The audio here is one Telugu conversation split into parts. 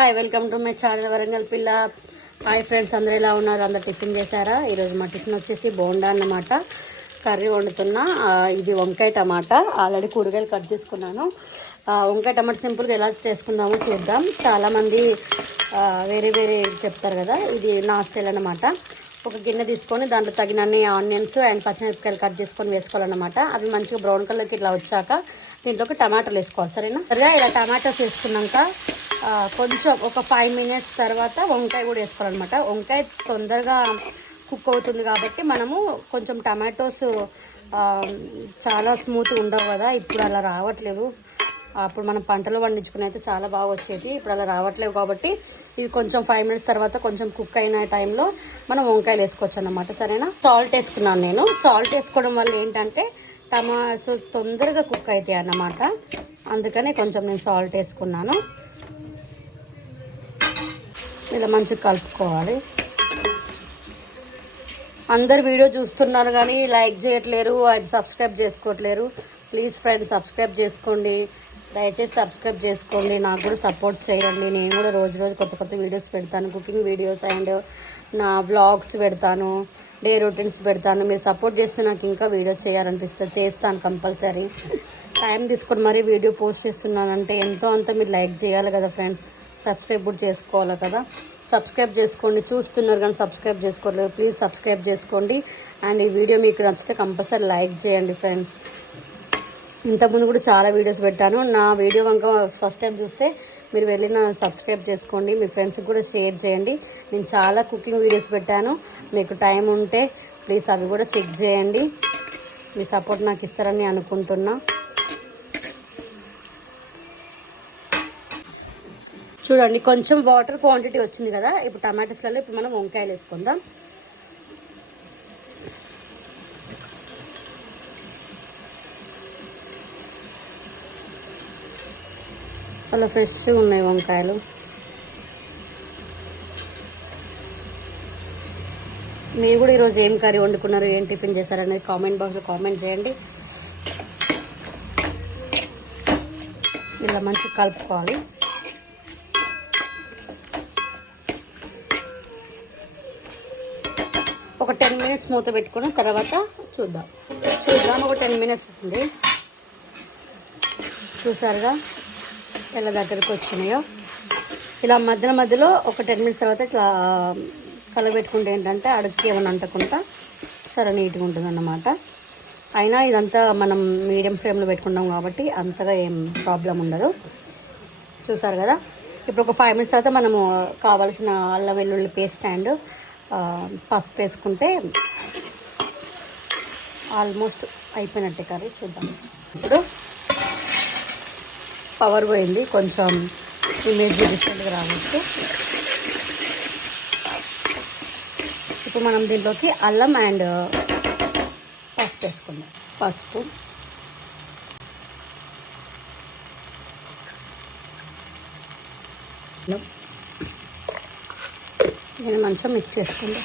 Hi welcome to my channel Warangal పిల్ల. హాయ్ ఫ్రెండ్స్, అందరూ ఎలా ఉన్నారు? అందరు టిఫిన్ చేశారా? ఈరోజు మా టిఫిన్ వచ్చేసి బోండా అన్నమాట. కర్రీ వండుతున్నా. ఇది వంకాయ టమాటా. ఆల్రెడీ కూరగాయలు కట్ చేసుకున్నాను. వంకాయ టమాటా సింపుల్గా ఎలా చేసుకుందామో చూద్దాం. చాలామంది వేరే వేరే చెప్తారు కదా, ఇది నా స్టైల్ అన్నమాట. ఒక గిన్నె తీసుకొని దాంట్లో తగినన్ని ఆనియన్స్ అండ్ పచ్చిమిరపకాయలు కట్ చేసుకొని వేసుకోవాలన్నమాట. అవి మంచిగా బ్రౌన్ కలర్కి ఇట్లా వచ్చాక దీంట్లోకి టమాటాలు వేసుకోవాలి. సరేనా? సరిగా ఇలా టమాటాస్ వేసుకున్నాక కొంచెం ఒక 5 minutes తర్వాత వంకాయ కూడా వేసుకోవాలన్నమాట. వంకాయ తొందరగా కుక్ అవుతుంది కాబట్టి మనము కొంచెం టమాటోస్ చాలా స్మూత్గా ఉండవు కదా, ఇప్పుడు అలా రావట్లేదు. అప్పుడు మనం పంటలు పండించుకుని అయితే చాలా బాగా వచ్చేది, ఇప్పుడు అలా రావట్లేవు కాబట్టి ఇవి కొంచెం 5 minutes తర్వాత కొంచెం కుక్ అయిన టైంలో మనం వంకాయలు వేసుకోవచ్చు అన్నమాట. సరేనా? సాల్ట్ వేసుకున్నాను నేను. సాల్ట్ వేసుకోవడం వల్ల ఏంటంటే టమాటోస్ తొందరగా కుక్ అవుతాయి అన్నమాట. అందుకని కొంచెం నేను సాల్ట్ వేసుకున్నాను. ఇలా మంచిగా కలుపుకోవాలి. అందరు వీడియో చూస్తున్నారు కానీ లైక్ చేయట్లేరు అండ్ సబ్స్క్రైబ్ చేసుకోవట్లేరు. ప్లీజ్ ఫ్రెండ్స్, సబ్స్క్రైబ్ చేసుకోండి. దయచేసి సబ్స్క్రైబ్ చేసుకోండి, నాకు కూడా సపోర్ట్ చేయండి. నేను కూడా రోజు రోజు కొత్త కొత్త వీడియోస్ పెడతాను, కుకింగ్ వీడియోస్ అండ్ నా వ్లాగ్స్ పెడతాను, డే రొటీన్స్ పెడతాను. మీరు సపోర్ట్ చేస్తే నాకు ఇంకా వీడియో చేయాలనిపిస్తుంది, చేస్తాను కంపల్సరీ. టైం తీసుకొని మరీ వీడియో పోస్ట్ చేస్తున్నానంటే ఎంతో అంత మీరు లైక్ చేయాలి కదా ఫ్రెండ్స్, సబ్స్క్రైబ్ కూడా చేసుకోవాలి కదా. సబ్స్క్రైబ్ చేసుకోండి. చూస్తున్నారు కానీ సబ్స్క్రైబ్ చేసుకోవట్లేదు. ప్లీజ్ సబ్స్క్రైబ్ చేసుకోండి. అండ్ ఈ వీడియో మీకు నచ్చితే కంపల్సరీ లైక్ చేయండి ఫ్రెండ్స్. ఇంతకుముందు కూడా చాలా వీడియోస్ పెట్టాను. నా వీడియో కనుక ఫస్ట్ టైం చూస్తే మీరు వెళ్ళి సబ్స్క్రైబ్ చేసుకోండి, మీ ఫ్రెండ్స్కి కూడా షేర్ చేయండి. నేను చాలా కుకింగ్ వీడియోస్ పెట్టాను, మీకు టైం ఉంటే ప్లీజ్ అవి కూడా చెక్ చేయండి. మీ సపోర్ట్ నాకు ఇస్తారని అనుకుంటున్నా. చూడండి, కొంచెం వాటర్ క్వాంటిటీ వచ్చింది కదా. ఇప్పుడు టమాటోస్లలో ఇప్పుడు మనం వంకాయలు వేసుకుందాం. చాలా ఫ్రెష్గా ఉన్నాయి వంకాయలు. మీరు కూడా ఈరోజు ఏం కర్రీ వండుకున్నారు, ఏం టిఫిన్ చేశారనేది కామెంట్ బాక్స్లో కామెంట్ చేయండి. ఇలా మంచిగా కలుపుకోవాలి. ఒక 10 minutes మూత పెట్టుకున్న తర్వాత చూద్దాం. ఒక 10 minutes ఉంది. చూసారుగా ఎలా దగ్గరకు వచ్చినాయో. ఇలా మధ్యలో మధ్యలో ఒక 10 minutes తర్వాత ఇట్లా కలబెట్టుకుంటే ఏంటంటే అడుగుకి ఏమైనా అంటకుండా చాలా నీట్గా ఉంటుంది అన్నమాట. అయినా ఇదంతా మనం మీడియం ఫ్లేమ్లో పెట్టుకుంటాం కాబట్టి అంతగా ఏం ప్రాబ్లం ఉండదు. చూసారు కదా. ఇప్పుడు ఒక 5 minutes తర్వాత మనము కావాల్సిన అల్లం వెల్లుల్లి పేస్ట్ అండ్ పసుపు వేసుకుంటే ఆల్మోస్ట్ అయిపోయినట్టే కర్రీ. చూద్దాం. ఇప్పుడు పవర్ పోయింది, కొంచెం ఇమేజ్ డిఫరెంట్గా రావచ్చు. ఇప్పుడు మనం దీంట్లోకి అల్లం అండ్ పసుపు వేసుకుందాం. పసుపు, నేను మంచిగా మిక్స్ చేసుకుందాం.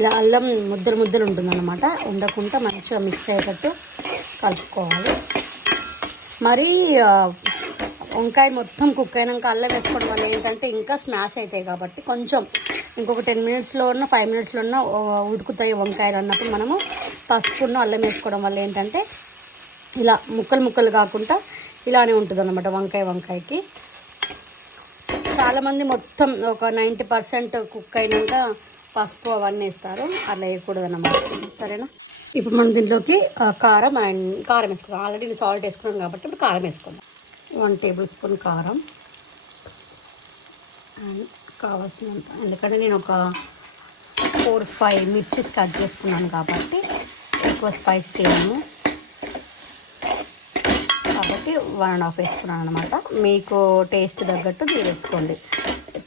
ఇలా అల్లం ముద్దలు ముద్దలు ఉంటుందన్నమాట, ఉండకుండా మంచిగా మిక్స్ అయ్యేటట్టు కలుపుకోవాలి. మరీ వంకాయ మొత్తం కుక్ అయినాక అల్లం వేసుకోవడం వల్ల ఏంటంటే ఇంకా స్మాష్ అవుతాయి కాబట్టి కొంచెం ఇంకొక 10 minutesలో ఉన్న 5 minutesలో ఉన్న ఉడుకుతాయి వంకాయలు అన్నప్పుడు మనము పసుపును అల్లం వేసుకోవడం వల్ల ఏంటంటే ఇలా ముక్కలు ముక్కలు కాకుండా ఇలానే ఉంటుంది అన్నమాట వంకాయకి. చాలామంది మొత్తం ఒక 90% కుక్ అయినాక పసుపు అవన్నీ వేస్తారు, అలా వేయకూడదు అన్నమాట. సరేనా? ఇప్పుడు మనం దీంట్లోకి కారం వేసుకుందాం. ఆల్రెడీ సాల్ట్ వేసుకున్నాం కాబట్టి ఇప్పుడు కారం వేసుకుందాం. 1 tablespoon కారం అండ్ కావాల్సినంత, ఎందుకంటే నేను ఒక 4-5 మిర్చిస్ కట్ చేసుకున్నాను కాబట్టి ఎక్కువ స్పైస్ చేయను కాబట్టి 1.5 వేసుకున్నాను అనమాట. మీకు టేస్ట్ తగ్గట్టు మీరు వేసుకోండి.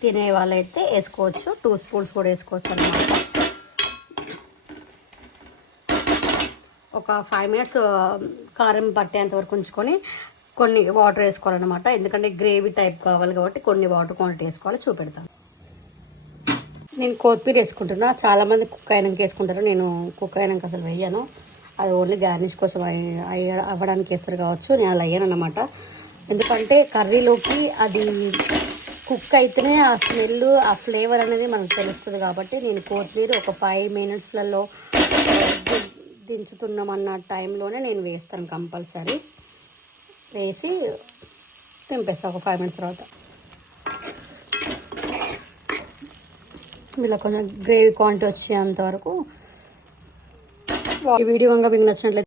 తినే వాళ్ళైతే వేసుకోవచ్చు, 2 స్పూన్స్ కూడా వేసుకోవచ్చు అన్నమాట. ఒక 5 మినిట్స్ కారం పట్టేంత వరకు ఉంచుకొని కొన్ని వాటర్ వేసుకోవాలన్నమాట. ఎందుకంటే గ్రేవీ టైప్ కావాలి కాబట్టి కొన్ని వాటర్ క్వాంటిటీ వేసుకోవాలి. చూపెడతాను. నేను కొత్తిమీర వేసుకుంటున్నా. చాలామంది కుక్ అయినాక వేసుకుంటారు, నేను కుక్ అయినాక అసలు వేయను. అది ఓన్లీ గార్నిష్ కోసం అవ్వడానికి వేస్తారు కావచ్చు, నేను అలా వేయను అన్నమాట. ఎందుకంటే కర్రీలోకి అది కుక్ అయితేనే ఆ స్మెల్, ఆ ఫ్లేవర్ అనేది మనకు తెలుస్తుంది. కాబట్టి నేను కొత్తిమీర ఒక 5 మినిట్స్లలో దించుతున్నామన్న టైంలోనే నేను వేస్తాను కంపల్సరీ. వేసి తింపేస్తాను ఒక 5 మినిట్స్ తర్వాత. ఇలా కొంచెం గ్రేవీ క్వాంటిటీ వచ్చేంత వరకు. ఈ వీడియో కనుక మీకు నచ్చినట్లయితే